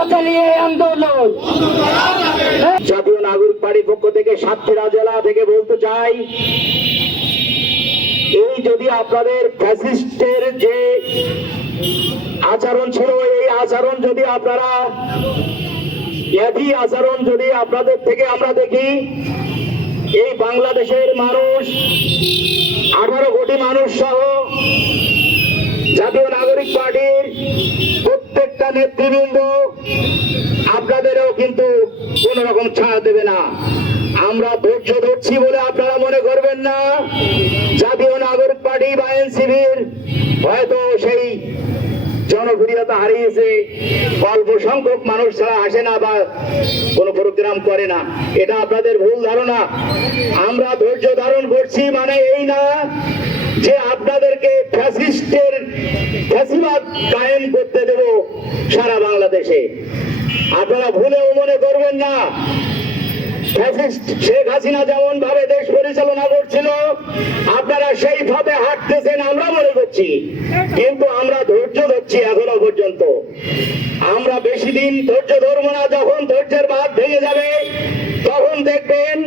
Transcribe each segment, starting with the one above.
আমরা চালিয়ে আন্দোলন। জাতীয় নাগরিক পার্টির পক্ষ থেকে সাতক্ষীরা জেলা থেকে বলতে চাই, এই যদি আপনাদের ফ্যাসিস্টের যে আচরণ ছিল, এই আচরণ যদি আপনারা একই আচরণ যদি আপনাদের থেকে আমরা দেখি, এই বাংলাদেশের মানুষ 18 কোটি মানুষ সহ জাতীয় নাগরিক পার্টির প্রত্যেকটা নেতৃবৃন্দ আপনাদেরও কিন্তু কোন রকম ছাড় দেবে না। আমরা ধৈর্য ধরছি বলে আপনারা মনে করবেন না জাতীয় নাগরিক পার্টি বা এনসিপির হয়তো সেই জনপ্রিয়তা হারিয়েছে, অল্প সংখ্যক মানুষ ছাড়া আসে না বা কোনো প্রোগ্রাম করে না, এটা আপনাদের ভুল ধারণা। আমরা ধৈর্য ধারণ করছি মানে এই না যে আপনাদেরকে ফ্যাসিবাদ কায়েম করতে দেব সারা বাংলাদেশে। আপনারা ভুলেও মনে করবেন না ফ্যাসিস্ট শেখ হাসিনা যেমন ভাবে দেশ পরিচালনা করছিল আপনারা সেইভাবে হাঁটতেছেন আমরা মনে করছি, কিন্তু আমরা ধৈর্য ধরছি এখনো পর্যন্ত। আমরা বেশি দিন ধৈর্য ধরবো না। যখন ধৈর্যের বাঁধ ভেঙে যাবে তখন দেখবেন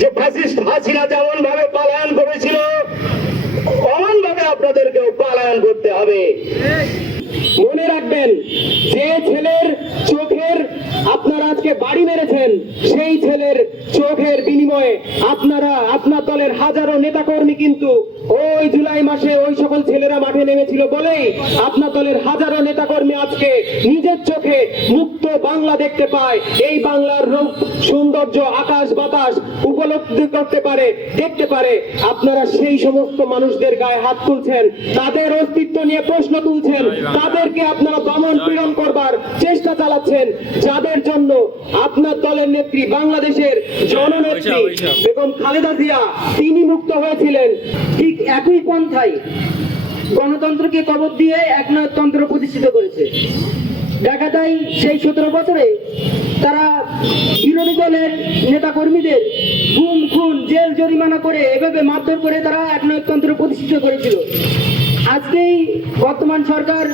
যে ফ্যাসিস্ট হাসিনা যেমন ভাবে পালায়ন করেছিল অমন ভাবে আপনাদেরকেও পালায়ন করতে হবে। মনে রাখবেন, যে ছেলের চোখের আপনারা আজকে বাড়ি মেরেছেন, সেই ছেলের চোখের বিনিময়ে আপনারা আপনার দলের হাজারো নেতাকর্মী কিন্তু ওই জুলাই মাসে ওই সকল ছেলেরা মাঠে নেমেছিল বলেই আপনার দলের হাজারো নেতাকর্মী আজকে নিজের চোখে মুক্ত বাংলা দেখতে পায়, এই বাংলার রূপ সৌন্দর্য আকাশ বাতাস উপলব্ধি করতে পারে, দেখতে পারে। আপনারা সেই সমস্ত মানুষদের গায়ে হাত তুলছেন, তাদের অস্তিত্ব নিয়ে প্রশ্ন তুলছেন, তাদেরকে আপনারা দমন পীড়ন করবার চেষ্টা চালাচ্ছেন, যাদের জন্য আপনার দলের নেত্রী বাংলাদেশের জননেত্রী বেগম খালেদা জিয়া তিনি মুক্ত হয়েছিলেন। ঠিক একই পন্থায় গণতন্ত্রকে কবর দিয়ে একনায়কতন্ত্র প্রতিষ্ঠিত করেছে। দেখা যায় সেই 17 বছরে তারা বিরোধী দলের নেতা কর্মীদের গুম খুন জেল জরিমানা করে এভাবে মারধর করে তারা একনায়কতন্ত্র প্রতিষ্ঠিত করেছিল। আজকেই বর্তমান সরকার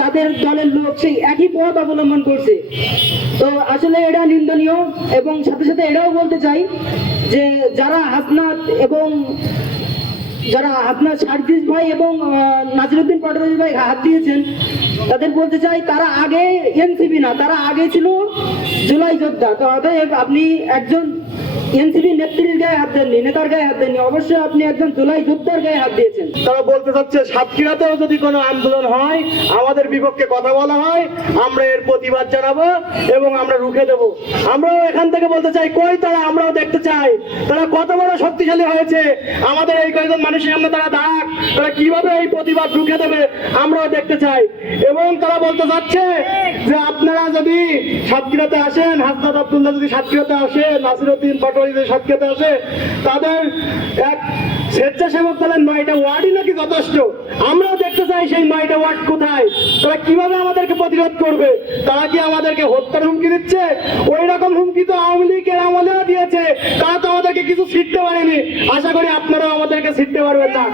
তাদের দলের লোক সেই একই পথ অবলম্বন করছে। তো আসলে এটা নিন্দনীয়, এবং সাথে সাথে এটাও বলতে চাই যে যারা হাসনাত সার্জিস ভাই এবং নাজিরউদ্দিন পাটোয়ারি ভাই হাত দিয়েছেন, তাদের বলতে চাই তারা আগে এনসিপি না, তারা আগে ছিল জুলাই যোদ্ধা। তো অতএব আপনি একজন এনসিপি নেত্রীর গায়ে হাত দেননি, নেতার গায়ে হাত দেননি, অবশ্যই আপনি একজন জুলাই যোদ্ধার গায়ে হাত দিয়েছেন। তারা বলতে চাচ্ছে সাতক্ষীরাতেও যদি কোনো আন্দোলন হয়, আমাদের বিপক্ষে কথা বলা হয়, আমরা এর প্রতিবাদ জানাবো এবং আমরা রুখে দেবো। আমরাও এখান থেকে বলতে চাই, কই তারা, আমরাও দেখতে চাই তারা কত বড় শক্তিশালী হয়েছে। আমাদের এই কয়েকজন মানুষের সামনে তারা দাঁড়াক, তারা কিভাবে এই প্রতিবাদ রুখে দেবে আমরাও দেখতে চাই। এবং তারা বলতে চাচ্ছে যে আপনারা যদি সাতক্ষীরাতে আসেন, হাসনাত আব্দুল্লাহ যদি সাতক্ষীরাতে আসে, নাসিরউদ্দিন পাটোয়ারি যদি সাতক্ষীরাতে আসে, তাদের এক স্বেচ্ছাসেবক দলের 9টা ওয়ার্ডই নাকি যথেষ্ট। আমরাও দেখতে চাই সেই 9টা ওয়ার্ড কোথায়, তারা কিভাবে আমাদেরকে প্রতিরোধ করবে। তারা কি আমাদেরকে হত্যার হুমকি দিচ্ছে? ওই রকম হুমকি তো আওয়ামী লীগের আমলেও দিয়েছে, তারা তো আমাদেরকে কিছু শিখতে পারেনি। আশা করি আপনারাও আমাদেরকে শিখতে পারবেন না।